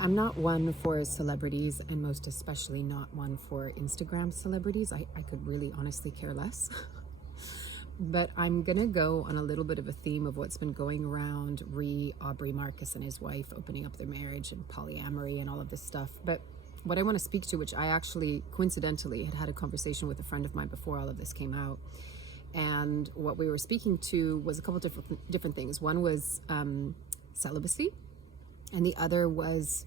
I'm not one for celebrities, and most especially not one for Instagram celebrities. I could really honestly care less. But I'm gonna go on a little bit of a theme of what's been going around Aubrey Marcus and his wife opening up their marriage and polyamory and all of this stuff. But what I want to speak to, which I actually coincidentally had a conversation with a friend of mine before all of this came out, and what we were speaking to was a couple different things. One was celibacy, and the other was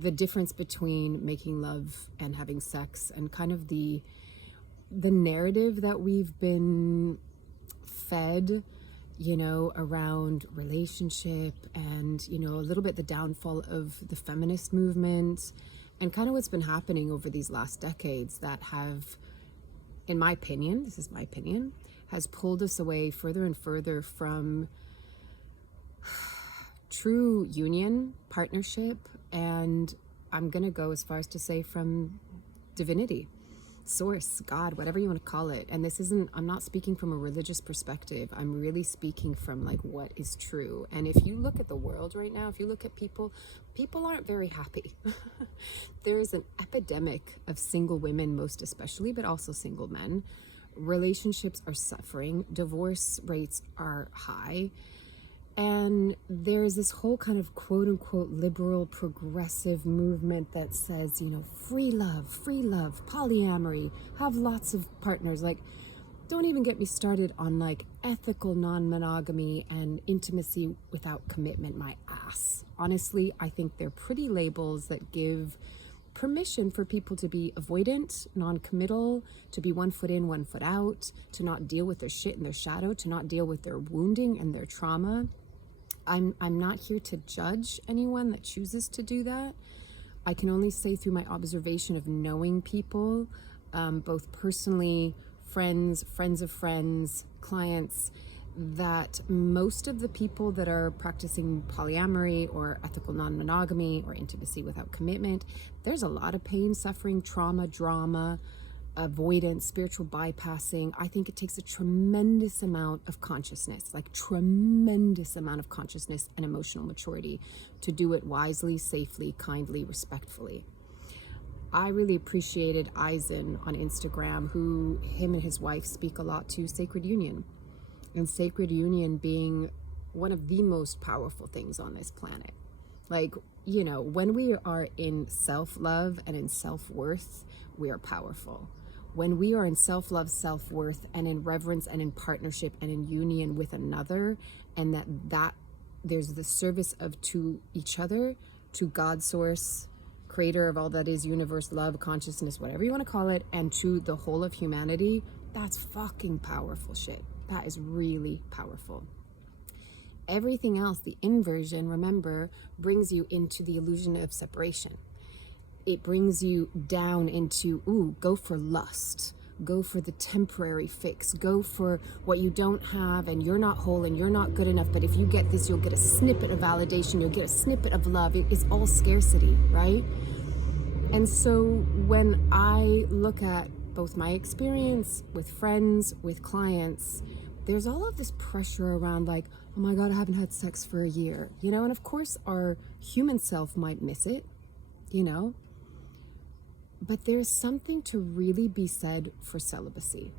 the difference between making love and having sex, and kind of the narrative that we've been fed, around relationship, and a little bit the downfall of the feminist movement, and kind of what's been happening over these last decades that have, in my opinion, this is my opinion, has pulled us away further and further from true union, partnership, and I'm gonna go as far as to say from divinity, source, God, whatever you want to call it. And I'm not speaking from a religious perspective. I'm really speaking from like what is true. And if you look at the world right now, if you look at people aren't very happy. There is an epidemic of single women, most especially, but also single men. Relationships are suffering. Divorce rates are high. And there's this whole kind of quote unquote liberal progressive movement that says, free love, polyamory, have lots of partners. Like, don't even get me started on like ethical non-monogamy and intimacy without commitment, my ass. Honestly, I think they're pretty labels that give permission for people to be avoidant, non-committal, to be 1 foot in, 1 foot out, to not deal with their shit and their shadow, to not deal with their wounding and their trauma. I'm not here to judge anyone that chooses to do that. I can only say through my observation of knowing people, both personally, friends of friends, clients, that most of the people that are practicing polyamory or ethical non-monogamy or intimacy without commitment, there's a lot of pain, suffering, trauma, drama, avoidance, spiritual bypassing. I think it takes a tremendous amount of consciousness, like tremendous amount of consciousness and emotional maturity to do it wisely, safely, kindly, respectfully. I really appreciated Eisen on Instagram, who him and his wife speak a lot to sacred union, and sacred union being one of the most powerful things on this planet. Like, when we are in self-love and in self-worth, we are powerful. When we are in self-love, self-worth, and in reverence and in partnership and in union with another, and that there's the service of to each other, to God source, creator of all that is, universe, love, consciousness, whatever you want to call it, and to the whole of humanity, that's fucking powerful shit. That is really powerful. Everything else, the inversion, remember, brings you into the illusion of separation. It brings you down into, go for lust, go for the temporary fix, go for what you don't have, and you're not whole and you're not good enough, but if you get this, you'll get a snippet of validation, you'll get a snippet of love. It's all scarcity, right? And so when I look at both my experience with friends, with clients, there's all of this pressure around like, oh my God, I haven't had sex for a year, and of course our human self might miss it, but there's something to really be said for celibacy.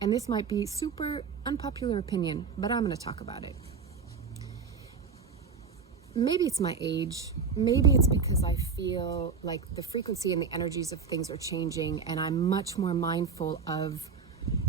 And this might be super unpopular opinion, but I'm going to talk about it. Maybe it's my age. Maybe it's because I feel like the frequency and the energies of things are changing, and I'm much more mindful of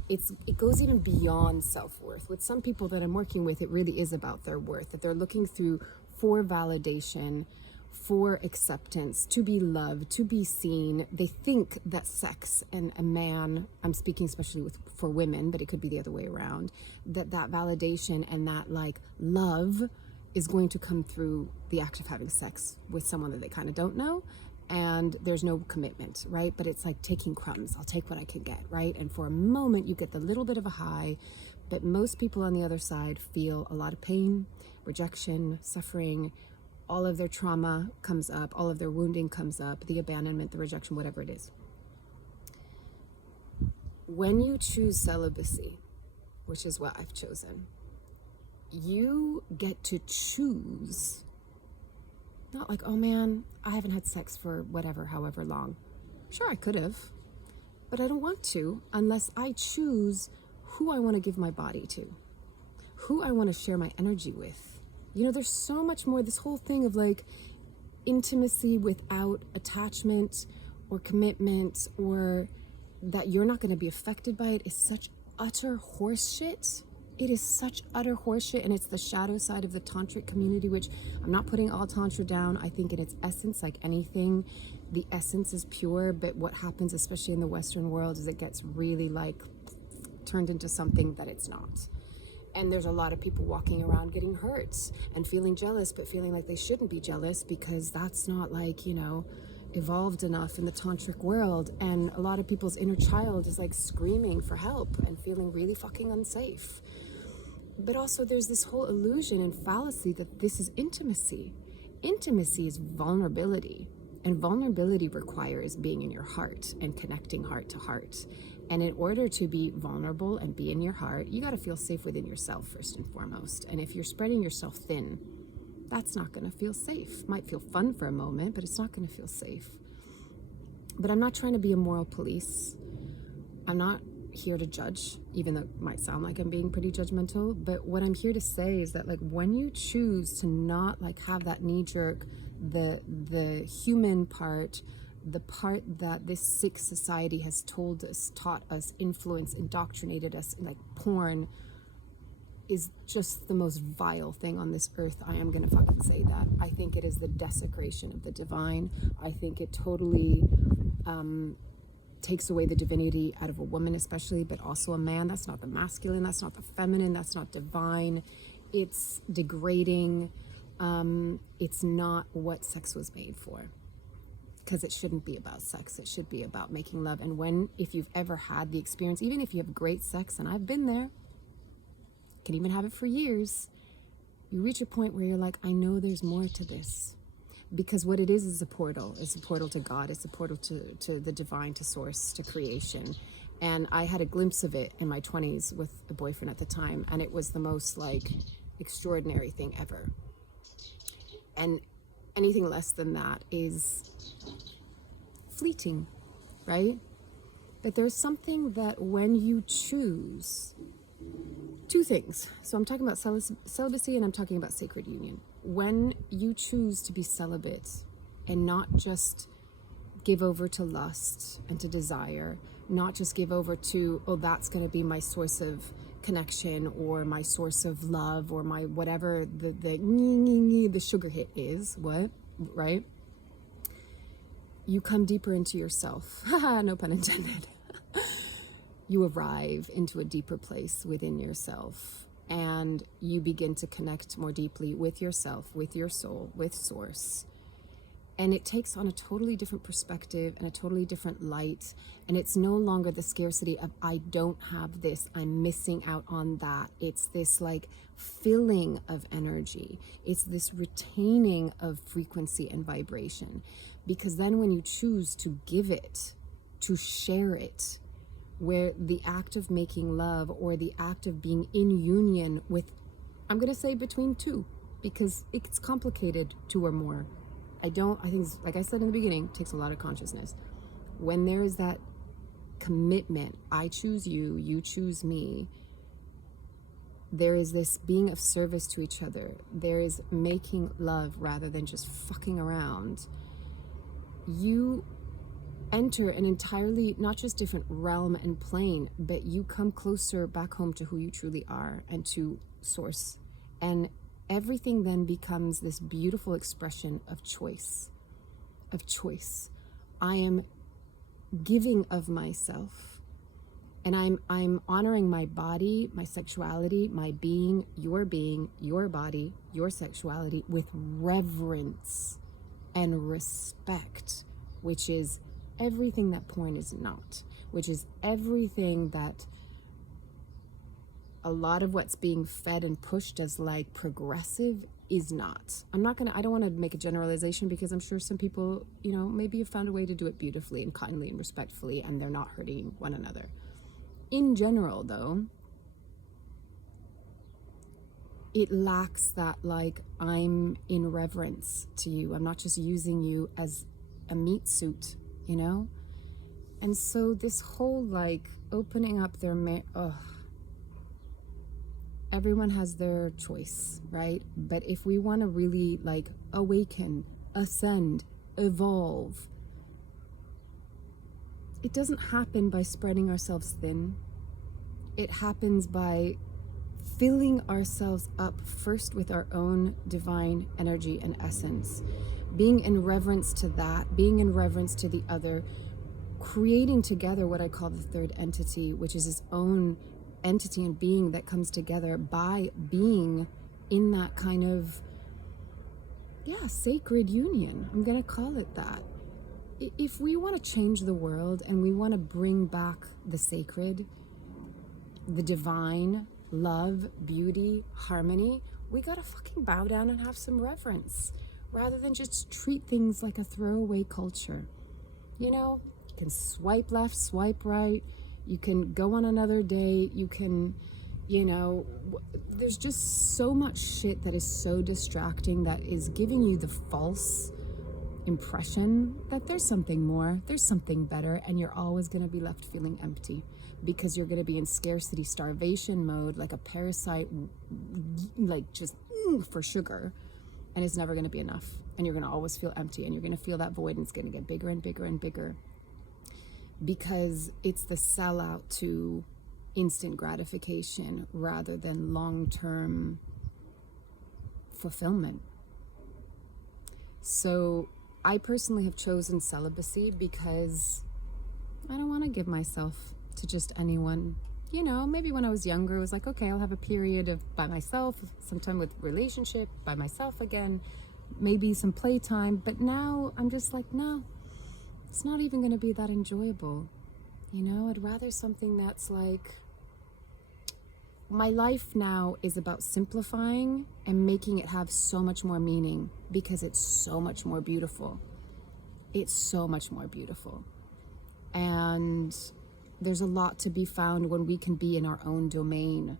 it goes even beyond self-worth. With some people that I'm working with, it really is about their worth, that they're looking through for validation, for acceptance, to be loved, to be seen. They think that sex and a man, I'm speaking especially for women, but it could be the other way around, that validation and that like love is going to come through the act of having sex with someone that they kind of don't know, and there's no commitment, right? But it's like taking crumbs. I'll take what I can get, right? And for a moment you get the little bit of a high, but most people on the other side feel a lot of pain, rejection, suffering. All of their trauma comes up, all of their wounding comes up, the abandonment, the rejection, whatever it is. When you choose celibacy, which is what I've chosen, you get to choose Not like, oh man, I haven't had sex for whatever, however long. Sure, I could have, but I don't want to unless I choose who I want to give my body to, who I want to share my energy with. You know, there's so much more. This whole thing of like intimacy without attachment or commitment, or that you're not going to be affected by it, is such utter horseshit. It is such utter horseshit, and it's the shadow side of the tantric community, which I'm not putting all tantra down. I think in its essence, like anything, the essence is pure, but what happens, especially in the Western world, is it gets really like turned into something that it's not. And there's a lot of people walking around getting hurt and feeling jealous, but feeling like they shouldn't be jealous because that's not like, you know, evolved enough in the tantric world. And a lot of people's inner child is like screaming for help and feeling really fucking unsafe. But also there's this whole illusion and fallacy that this is intimacy. Intimacy is vulnerability, and vulnerability requires being in your heart and connecting heart to heart. And in order to be vulnerable and be in your heart, you got to feel safe within yourself first and foremost. And if you're spreading yourself thin, that's not going to feel safe. Might feel fun for a moment, but it's not going to feel safe. But I'm not trying to be a moral police. I'm not here to judge, even though it might sound like I'm being pretty judgmental. But what I'm here to say is that, like, when you choose to not like have that knee-jerk, the human part, the part that this sick society has told us, taught us, influenced, indoctrinated us, like porn is just the most vile thing on this earth. I am gonna fucking say that. I think it is the desecration of the divine. I think it totally takes away the divinity out of a woman especially, but also a man. That's not the masculine, that's not the feminine, that's not divine. It's degrading. It's not what sex was made for, because it shouldn't be about sex. It should be about making love. And if you've ever had the experience, even if you have great sex, and I've been there, can even have it for years, you reach a point where you're like, I know there's more to this. Because what it is a portal. It's a portal to God. It's a portal to the divine, to source, to creation. And I had a glimpse of it in my 20s with a boyfriend at the time, and it was the most like extraordinary thing ever. And anything less than that is fleeting, right? But there's something that when you choose, two things. So I'm talking about celibacy and I'm talking about sacred union. When you choose to be celibate and not just give over to lust and to desire, not just give over to, oh, that's going to be my source of connection or my source of love or my whatever the sugar hit is, what, right? You come deeper into yourself. No pun intended. You arrive into a deeper place within yourself, and you begin to connect more deeply with yourself, with your soul, with source. And it takes on a totally different perspective and a totally different light. And it's no longer the scarcity of, I don't have this, I'm missing out on that. It's this like filling of energy. It's this retaining of frequency and vibration. Because then when you choose to give it, to share it, where the act of making love or the act of being in union with, I'm going to say between two, because it's complicated, two or more. I think, like I said in the beginning, it takes a lot of consciousness. When there is that commitment, I choose you, you choose me, there is this being of service to each other. There is making love rather than just fucking around. You enter an entirely, not just different realm and plane, but you come closer back home to who you truly are and to source. And everything then becomes this beautiful expression of choice, I am giving of myself, and I'm honoring my body, my sexuality, my being, your body, your sexuality with reverence and respect, which is everything that porn is not, which is everything that a lot of what's being fed and pushed as like progressive is not. I don't want to make a generalization, because I'm sure some people, maybe have found a way to do it beautifully and kindly and respectfully, and they're not hurting one another. In general, though, it lacks that, like, I'm in reverence to you. I'm not just using you as a meat suit, you know? And so this whole, like, opening up their everyone has their choice, right? But if we want to really, like, awaken, ascend, evolve, it doesn't happen by spreading ourselves thin. It happens by filling ourselves up first with our own divine energy and essence, being in reverence to that, being in reverence to the other, creating together what I call the third entity, which is its own entity and being that comes together by being in that kind of, sacred union. I'm going to call it that. If we want to change the world and we want to bring back the sacred, the divine, love, beauty, harmony, we gotta fucking bow down and have some reverence rather than just treat things like a throwaway culture. You know, you can swipe left, swipe right, you can go on another date, you can, you know, there's just so much shit that is so distracting that is giving you the false impression that there's something more, there's something better, and you're always going to be left feeling empty because you're going to be in scarcity starvation mode, like a parasite, like just for sugar, and it's never going to be enough, and you're going to always feel empty, and you're going to feel that void, and it's going to get bigger and bigger and bigger because it's the sellout to instant gratification rather than long-term fulfillment. So I personally have chosen celibacy because I don't want to give myself to just anyone. You know, maybe when I was younger, it was like, okay, I'll have a period of by myself, sometime with relationship, by myself again, maybe some playtime. But now I'm just like, no, it's not even going to be that enjoyable. You know, I'd rather something that's like, my life now is about simplifying and making it have so much more meaning because it's so much more beautiful. It's so much more beautiful. And there's a lot to be found when we can be in our own domain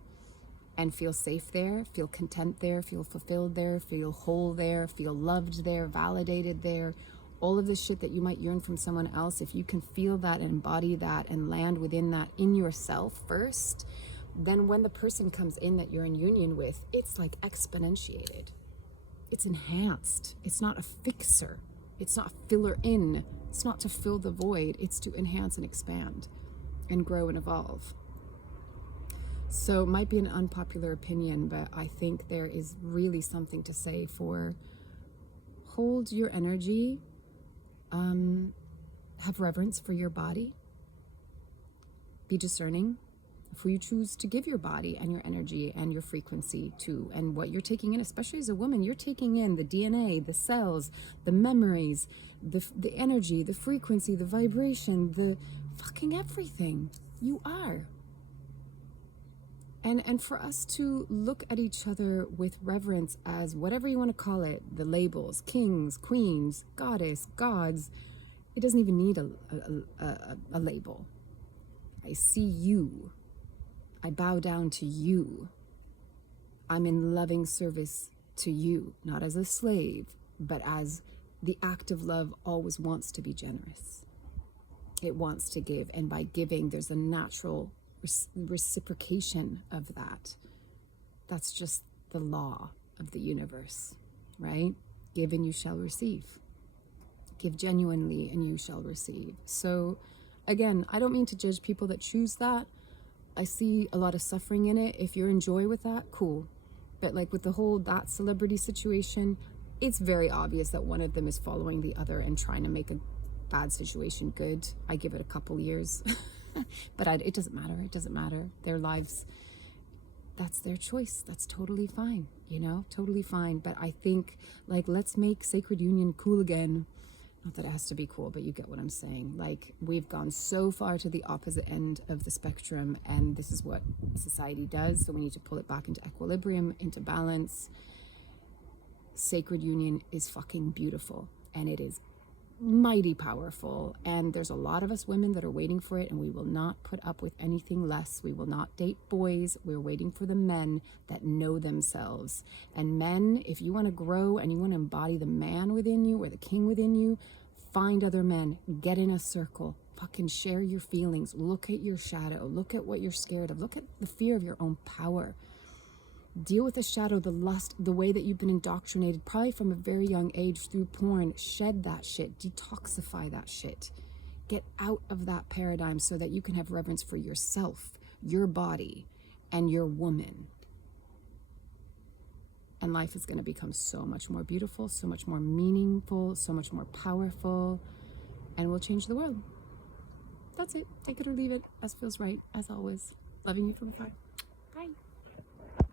and feel safe there, feel content there, feel fulfilled there, feel whole there, feel loved there, validated there. All of the shit that you might yearn from someone else, if you can feel that and embody that and land within that in yourself first, then when the person comes in that you're in union with, it's like exponentiated. It's enhanced. It's not a fixer. It's not a filler in. It's not to fill the void. It's to enhance and expand and grow and evolve. So it might be an unpopular opinion, but I think there is really something to say for hold your energy, have reverence for your body, be discerning of who you choose to give your body and your energy and your frequency to, and what you're taking in. Especially as a woman, you're taking in the DNA, the cells, the memories, the energy, the frequency, the vibration, the fucking everything. You are. And for us to look at each other with reverence as whatever you want to call it, the labels, kings, queens, goddess, gods, it doesn't even need a label. I see you. I bow down to you. I'm in loving service to you, not as a slave, but as the act of love always wants to be generous. It wants to give, and by giving, there's a natural reciprocation of that. That's just the law of the universe, right? Give and you shall receive. Give genuinely and you shall receive. So again, I don't mean to judge people that choose that. I see a lot of suffering in it. If you're in joy with that, cool. But like with the whole that celebrity situation, it's very obvious that one of them is following the other and trying to make a bad situation good. I give it a couple years. But it doesn't matter. It doesn't matter. Their lives, that's their choice. That's totally fine, you know, totally fine. But I think, like, let's make sacred union cool again. Not that it has to be cool, but you get what I'm saying. Like, we've gone so far to the opposite end of the spectrum, and this is what society does. So we need to pull it back into equilibrium, into balance. Sacred union is fucking beautiful, and it is mighty powerful, and there's a lot of us women that are waiting for it, and we will not put up with anything less. We will not date boys. We're waiting for the men that know themselves. And men, if you want to grow and you want to embody the man within you or the king within you, find other men, get in a circle, fucking share your feelings, look at your shadow, look at what you're scared of, look at the fear of your own power. Deal with the shadow, the lust, the way that you've been indoctrinated, probably from a very young age through porn. Shed that shit, detoxify that shit. Get out of that paradigm so that you can have reverence for yourself, your body, and your woman. And life is going to become so much more beautiful, so much more meaningful, so much more powerful, and we'll change the world. That's it. Take it or leave it, as feels right, as always. Loving you from afar.